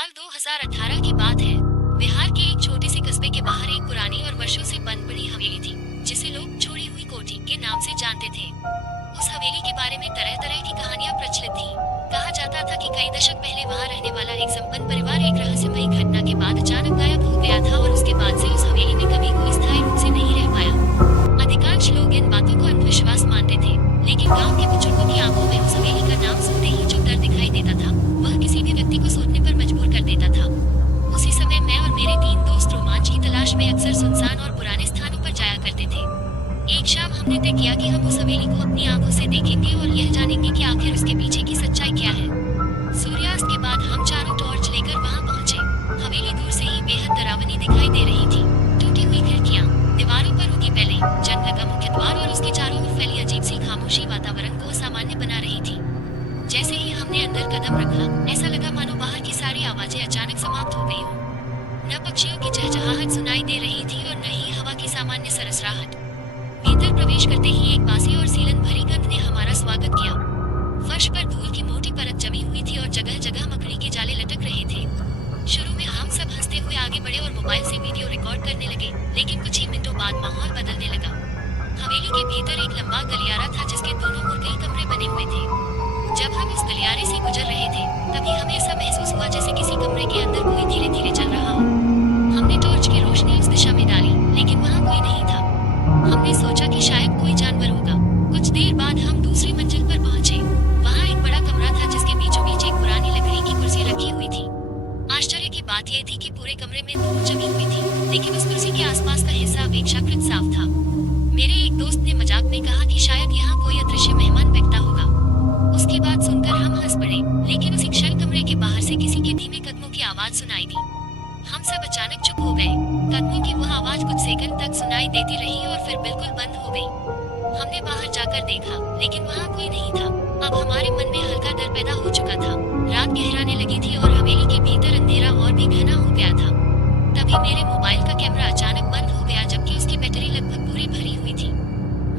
साल 2018 की बात है। बिहार के एक छोटे से कस्बे के बाहर एक पुरानी और वर्षों से बंद पड़ी हवेली थी, जिसे लोग छोड़ी हुई कोठी के नाम से जानते थे। उस हवेली के बारे में तरह तरह की कहानियां प्रचलित थी। कहा जाता था कि कई दशक पहले वहां रहने वाला एक संपन्न परिवार एक रहस्यमयी घटना के बाद अचानक गायब हो गया था और उसके बाद से उस हवेली में कभी कोई स्थायी रूप से नहीं रह पाया। अधिकांश लोग इन बातों को अंधविश्वास मानते थे, लेकिन गांव के बुजुर्गों की आंखों में उस हवेली का नाम सुनते ही जो डर दिखाई देता था, वह किसी भी व्यक्ति को सोचने पर मजबूर कर देता था। उसी समय मैं और मेरे 3 दोस्त रोमांच की तलाश में अक्सर सुनसान और पुराने स्थानों पर जाया करते थे। एक शाम हमने तय किया कि हम उस हवेली को अपनी आंखों से देखेंगे और यह जानेंगे कि आखिर उसके पीछे की सच्चाई क्या है। सूर्यास्त के बाद हम चारों टॉर्च लेकर वहां पहुंचे। हवेली दूर से ही बेहद डरावनी दिखाई दे रही थी। टूटी हुई खिड़कियां, दीवारों पर उगी बेलें, जंग लगा मुख्य द्वार और उसके चारों ओर फैली अजीब सी खामोशी वातावरण को असामान्य बना रही थी। जैसे ही हमने अंदर कदम रखा, ऐसा लगा मानो बाहर की सारी आवाजें अचानक समाप्त हो गई हों। न पक्षियों की चहचहाहट सुनाई दे रही थी और न ही हवा की सामान्य सरसराहट। भीतर प्रवेश करते ही एक बासी और सीलन भरी गंध ने हमारा स्वागत किया। फर्श पर धूल की मोटी परत जमी हुई थी और जगह जगह मकड़ी के जाले लटक रहे थे। शुरू में हम सब हंसते हुए आगे बढ़े और मोबाइल से वीडियो रिकॉर्ड करने लगे, लेकिन कुछ ही मिनटों बाद माहौल बदलने लगा। हवेली के भीतर एक लंबा गलियारा था जिसके दोनों ओर कई कमरे बने हुए थे। जब हम इस गलियारे से गुजर रहे थे, तभी हमें ऐसा महसूस हुआ जैसे किसी कमरे के अंदर कोई धीरे धीरे चल रहा हो। हमने टॉर्च की रोशनी उस दिशा में डाली, लेकिन वहाँ कोई नहीं था। हमने सोचा कि शायद कोई जानवर होगा। कुछ देर बाद हम दूसरी मंजिल पर पहुंचे। वहाँ एक बड़ा कमरा था जिसके बीचों बीच एक पुरानी लकड़ी की कुर्सी रखी हुई थी। आश्चर्य की बात यह थी कि पूरे कमरे में धूल जमी हुई थी, लेकिन उस कुर्सी के आसपास का हिस्सा अपेक्षाकृत साफ था। मेरे एक दोस्त ने मजाक में कहा कि शायद यहाँ कोई अदृश्य मेहमान बैठता होगा। उसकी बात सुनकर हम हंस पड़े, लेकिन उसी क्षण कमरे के बाहर से किसी के धीमे कदमों की आवाज सुनाई दी। हम सब अचानक चुप हो गए। कदमों की वह आवाज कुछ सेकंड तक सुनाई देती रही और फिर बिल्कुल बंद हो गई। हमने बाहर जाकर देखा, लेकिन वहाँ कोई नहीं था। अब हमारे मन में हल्का डर पैदा हो चुका था। रात गहराने लगी थी और हवेली के भीतर अंधेरा और भी घना हो गया था। तभी मेरे मोबाइल का कैमरा अचानक बंद हो गया, जबकि उसकी बैटरी लगभग पूरी भरी हुई थी।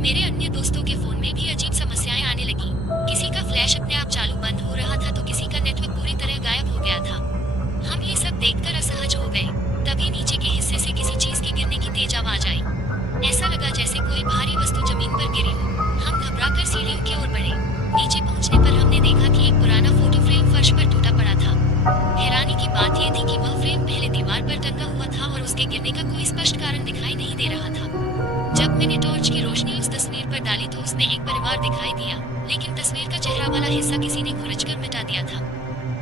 मेरे अन्य दोस्तों के फोन में भी अजीब समस्याएं आने लगी। किसी का फ्लैश अपने आप चालू बंद हो रहा था तो किसी का नेटवर्क पूरी तरह गायब हो गया था। हम ये सब देखकर असहज हो गए। तभी नीचे के हिस्से से किसी चीज के गिरने की तेज आवाज आई। ऐसा लगा जैसे कोई भारी वस्तु जमीन पर गिरी हो। हम घबराकर सीढ़ियों की ओर बढ़े। नीचे पहुंचने पर हमने देखा कि एक पुराना फोटो फ्रेम फर्श पर टूटा पड़ा था। हैरानी की बात यह थी कि वह फ्रेम पहले दीवार पर टंगा हुआ था और उसके गिरने का कोई स्पष्ट कारण दिखाई नहीं दे रहा था। जब मैंने टॉर्च की रोशनी उस तस्वीर पर डाली तो उसमें एक परिवार दिखाई दिया, लेकिन तस्वीर का चेहरा वाला हिस्सा किसी ने खुरचकर मिटा दिया था।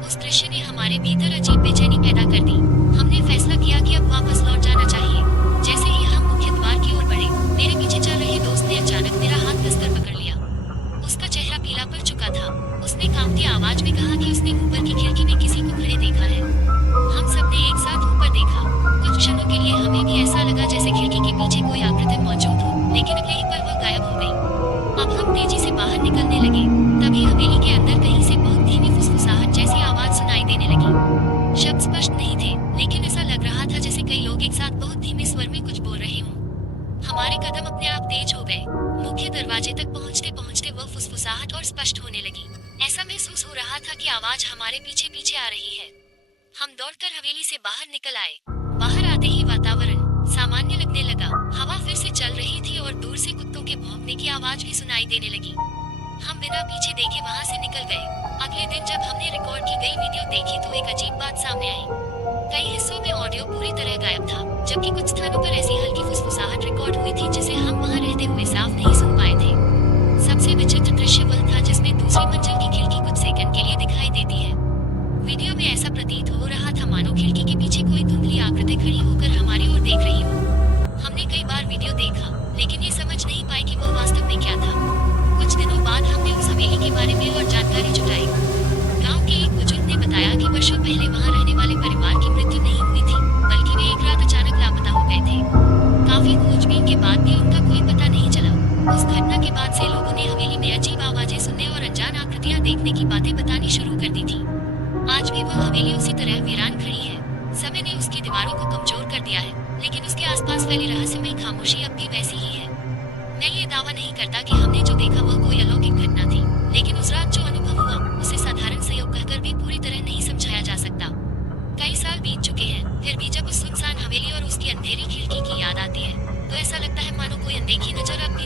उस दृश्य ने हमारे भीतर अजीब बेचैनी पैदा कर दी। हमने फैसला किया कि अब वापस लौट जाना चाहिए। जैसे ही हम मुख्य द्वार की ओर बढ़े, मेरे पीछे चल रहे दोस्त ने अचानक मेरा हाथ कसकर पकड़ लिया। उसका चेहरा पीला पड़ चुका था। उसने कांपती आवाज में कहा कि उसने ऊपर की खिड़की में किसी को खड़े देखा है। हम सबने एक साथ ऊपर देखा। कुछ क्षणों के लिए हमें भी ऐसा लगा जैसे खिड़की के पीछे कोई आकृति मौजूद हो, लेकिन अगले ही पल वह गायब हो गई। अब हम तेजी से बाहर निकलने लगे। तभी हवेली के अंदर कहीं से बहुत धीमी फुसफुसाहट जैसी आवाज सुनाई देने लगी। शब्द स्पष्ट नहीं थे, लेकिन ऐसा लग रहा था जैसे कई लोग एक साथ बहुत धीमे स्वर में कुछ बोल रहे हों। हमारे कदम अपने आप तेज हो गए। मुख्य दरवाजे तक पहुंचते पहुंचते वह फुसफुसाहट और स्पष्ट होने लगी। ऐसा महसूस हो रहा था कि आवाज हमारे पीछे पीछे आ रही है। हम दौड़कर हवेली से बाहर निकल आए। बाहर आते ही वातावरण सामान्य लगने लगा। हवा फिर से चल रही थी और दूर से कुत्तों के भौंकने की आवाज भी सुनाई देने लगी। हम बिना पीछे देखे वहां से निकल गए। अगले दिन जब हमने रिकॉर्ड की गई वीडियो देखी तो एक अजीब बात सामने आई। कई हिस्सों में ऑडियो पूरी तरह गायब था, जबकि कुछ स्थानों पर ऐसी हल्की फुसफुसाहट रिकॉर्ड हुई थी जिसे हम वहां रहते हुए साफ नहीं सुन पाए थे। सबसे विचित्र दृश्य वह था जिसमें दूसरी मंजिल की खिड़की कुछ सेकंड के लिए दिखाई देती है। वीडियो में ऐसा प्रतीत हो रहा था मानो खिड़की के पीछे कोई धुंधली आकृति खड़ी होकर हमारी ओर देख रही हो। हमने कई बार वीडियो देखा, लेकिन ये समझ नहीं पाए कि वह वास्तव में क्या था। कुछ दिनों बाद हमने उस हवेली के बारे में और जानकारी जुटाई। गांव के एक बुजुर्ग ने बताया कि वर्षों पहले वहां रहने वाले परिवार की मृत्यु नहीं हुई थी, बल्कि वे एक रात अचानक लापता हो गए थे। काफी खोजबीन के बाद भी उनका कोई पता नहीं चला। उस घटना के बाद से लोगों ने हवेली में अजीब आवाजें सुनने और अनजान आकृतियां देखने की बातें बतानी शुरू कर दी थी। आज भी वह हवेली उसी तरह वीरान खड़ी है। समय ने उसकी दीवारों को कमजोर कर दिया है, लेकिन उसके आसपास फैली रहस्यमयी खामोशी अब भी वैसी ही है। मैं ये दावा नहीं करता कि हमने जो देखा वह कोई अलौकिक घटना थी, लेकिन उस रात जो अनुभव हुआ उसे साधारण संयोग कहकर भी पूरी तरह नहीं समझाया जा सकता। देखी नजर अपनी